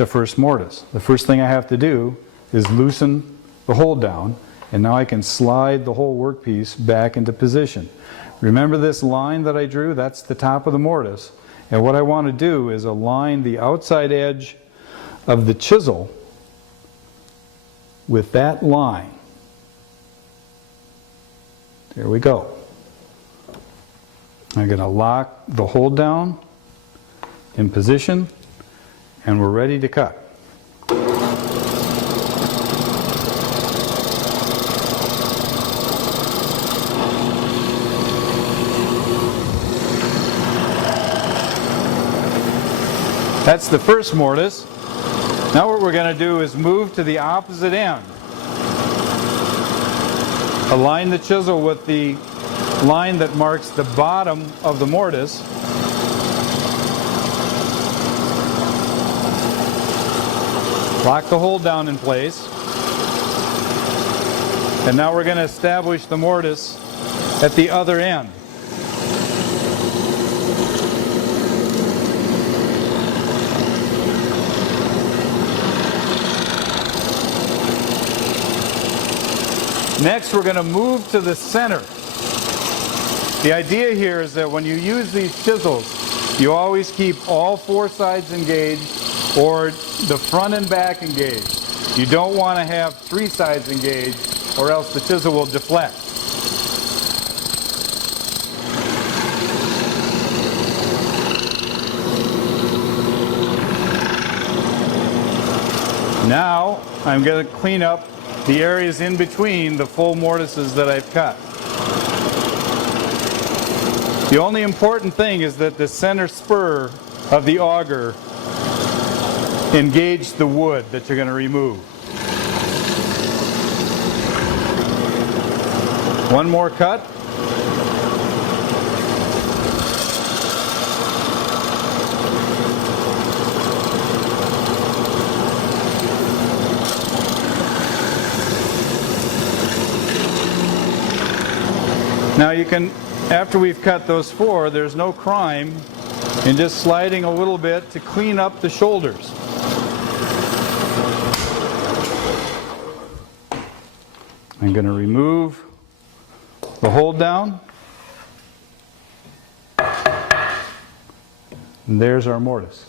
the first mortise. The first thing I have to do is loosen the hold down, and now I can slide the whole workpiece back into position. Remember this line that I drew? That's the top of the mortise. And what I want to do is align the outside edge of the chisel with that line. There we go. I'm going to lock the hold down in position, and we're ready to cut. That's the first mortise. Now what we're going to do is move to the opposite end. Align the chisel with the line that marks the bottom of the mortise. Lock the hold down in place. And now we're going to establish the mortise at the other end. Next, we're going to move to the center. The idea here is that when you use these chisels, you always keep all four sides engaged or the front and back engaged. You don't want to have three sides engaged or else the chisel will deflect. Now, I'm going to clean up the areas in between the full mortises that I've cut. The only important thing is that the center spur of the auger engage the wood that you're going to remove. One more cut. Now you can, after we've cut those four, there's no crime in just sliding a little bit to clean up the shoulders. I'm going to remove the hold down. And there's our mortise.